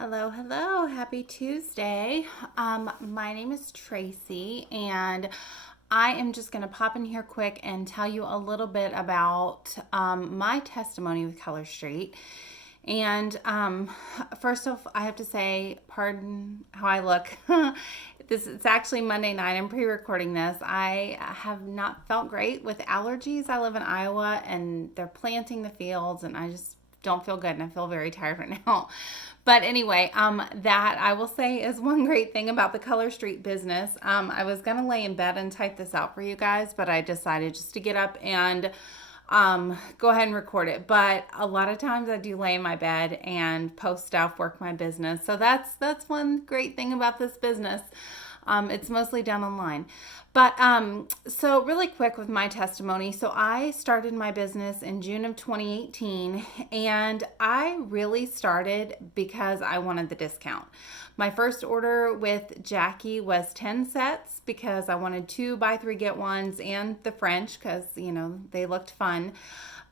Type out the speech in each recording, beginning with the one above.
Hello, hello. Happy Tuesday. My name is Tracy, and I am just going to pop in here quick and tell you a little bit about my testimony with Color Street. And first off, I have to say, pardon how I look. It's actually Monday night. I'm pre-recording this. I have not felt great with allergies. I live in Iowa, and they're planting the fields, and I just don't feel good, and I feel very tired right now. But anyway, that I will say is one great thing about the Color Street business. I was gonna lay in bed and type this out for you guys, but I decided just to get up and go ahead and record it. But a lot of times I do lay in my bed and post stuff, work my business. So that's one great thing about this business. It's mostly done online. But so really quick with my testimony. So I started my business in June of 2018, and I really started because I wanted the discount. My first order with Jackie was 10 sets because I wanted 2 buy 3 get ones and the French because, they looked fun.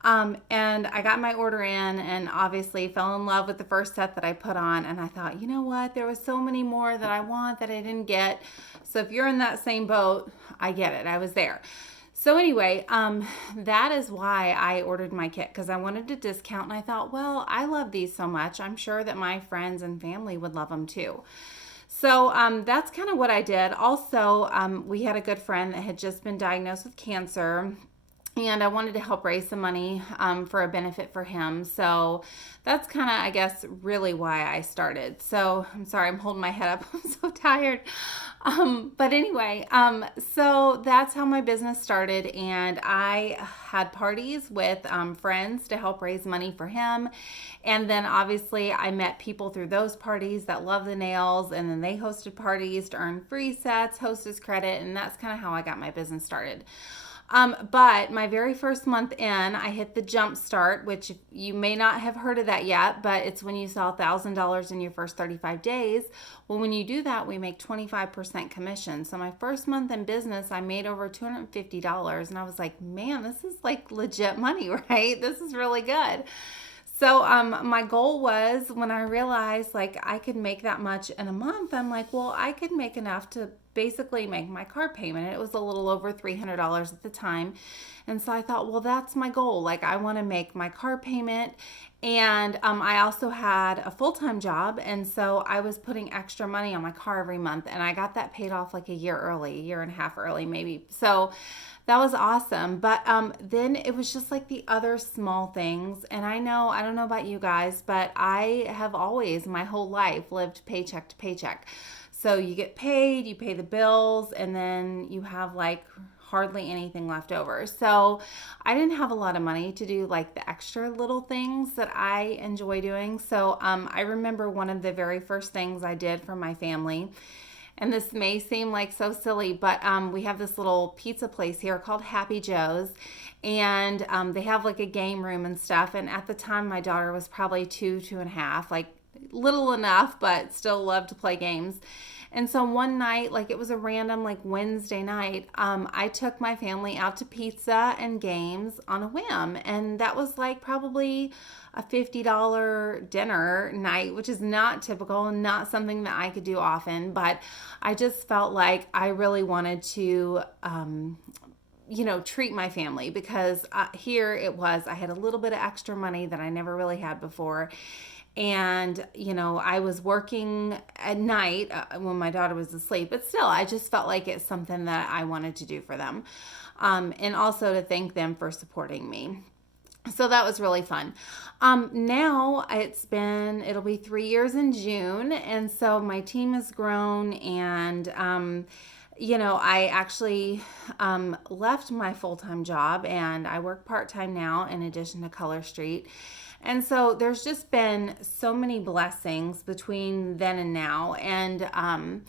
And I got my order in and obviously fell in love with the first set that I put on. And I thought, you know what? There was so many more that I want that I didn't get. So if you're in that same boat, I get it. I was there. So anyway, that is why I ordered my kit because I wanted a discount. And I thought, well, I love these so much. I'm sure that my friends and family would love them too. So that's kind of what I did. Also, we had a good friend that had just been diagnosed with cancer, and I wanted to help raise some money for a benefit for him. So that's kind of, I guess, really why I started. So I'm sorry, I'm holding my head up. I'm so tired. But anyway, so that's how my business started. And I had parties with friends to help raise money for him. And then obviously I met people through those parties that love the nails. And then they hosted parties to earn free sets, hostess credit. And that's kind of how I got my business started. But my very first month in, I hit the jump start, which you may not have heard of that yet, but it's when you sell $1,000 in your first 35 days. Well, when you do that, we make 25% commission. So my first month in business, I made over $250, and I was like, man, this is like legit money, right? This is really good. So my goal was when I realized like I could make that much in a month, I'm like, well, I could make enough to basically make my car payment. It was a little over $300 at the time. And so I thought, well, that's my goal. Like I want to make my car payment. And I also had a full-time job. And so I was putting extra money on my car every month. And I got that paid off like a year and a half early, maybe. So that was awesome. But then it was just like the other small things. And I don't know about you guys, but I have always, my whole life, lived paycheck to paycheck. So you get paid, you pay the bills, and then you have like hardly anything left over. So I didn't have a lot of money to do like the extra little things that I enjoy doing. So I remember one of the very first things I did for my family. And this may seem like so silly, but we have this little pizza place here called Happy Joe's. And they have like a game room and stuff. And at the time, my daughter was probably 2.5, like little enough, but still loved to play games. And so one night, like it was a random like Wednesday night, I took my family out to pizza and games on a whim. And that was like probably a $50 dinner night, which is not typical and not something that I could do often. But I just felt like I really wanted to treat my family because here it was, I had a little bit of extra money that I never really had before. And, I was working at night when my daughter was asleep, but still, I just felt like it's something that I wanted to do for them. And also to thank them for supporting me. So that was really fun. Now it'll be 3 years in June. And so my team has grown and, I actually left my full-time job and I work part-time now in addition to Color Street. And so there's just been so many blessings between then and now. And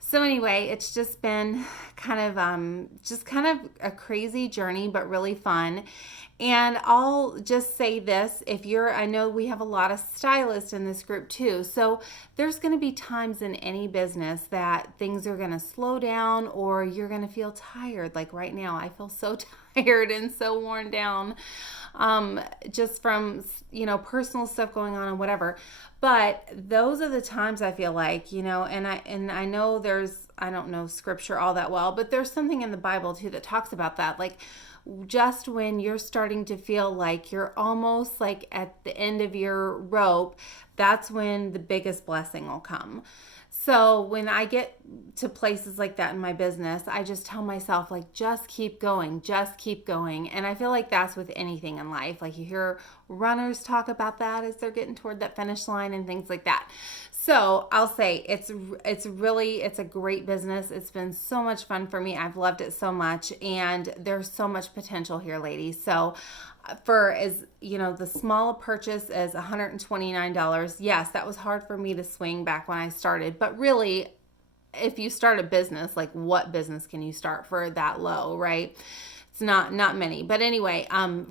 so anyway, it's just been kind of a crazy journey, but really fun. And I'll just say this, I know we have a lot of stylists in this group too. So there's going to be times in any business that things are going to slow down or you're going to feel tired. Like right now, I feel so tired and so worn down, just from, personal stuff going on and whatever. But those are the times I feel like, and I know I don't know scripture all that well, but there's something in the Bible too that talks about that. Like, just when you're starting to feel like you're almost like at the end of your rope, that's when the biggest blessing will come. So when I get to places like that in my business, I just tell myself, like, just keep going, just keep going. And I feel like that's with anything in life. Like, you hear runners talk about that as they're getting toward that finish line and things like that. So I'll say it's a great business. It's been so much fun for me. I've loved it so much, and there's so much potential here, ladies. So for, as the small purchase is $129. Yes, that was hard for me to swing back when I started, but really, if you start a business, like, what business can you start for that low, right? It's not many. But anyway,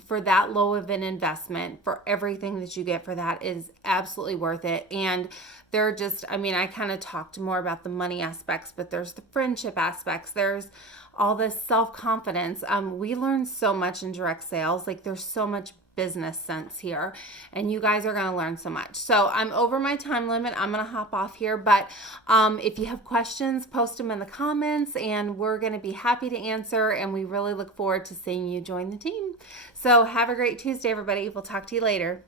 for that low of an investment, for everything that you get for that is absolutely worth it. And I kind of talked more about the money aspects, but there's the friendship aspects. There's all this self-confidence. We learn so much in direct sales. Like, there's so much business sense here, and you guys are going to learn so much. So I'm over my time limit. I'm going to hop off here, but if you have questions, post them in the comments, and we're going to be happy to answer, and we really look forward to seeing you join the team. So have a great Tuesday, everybody. We'll talk to you later.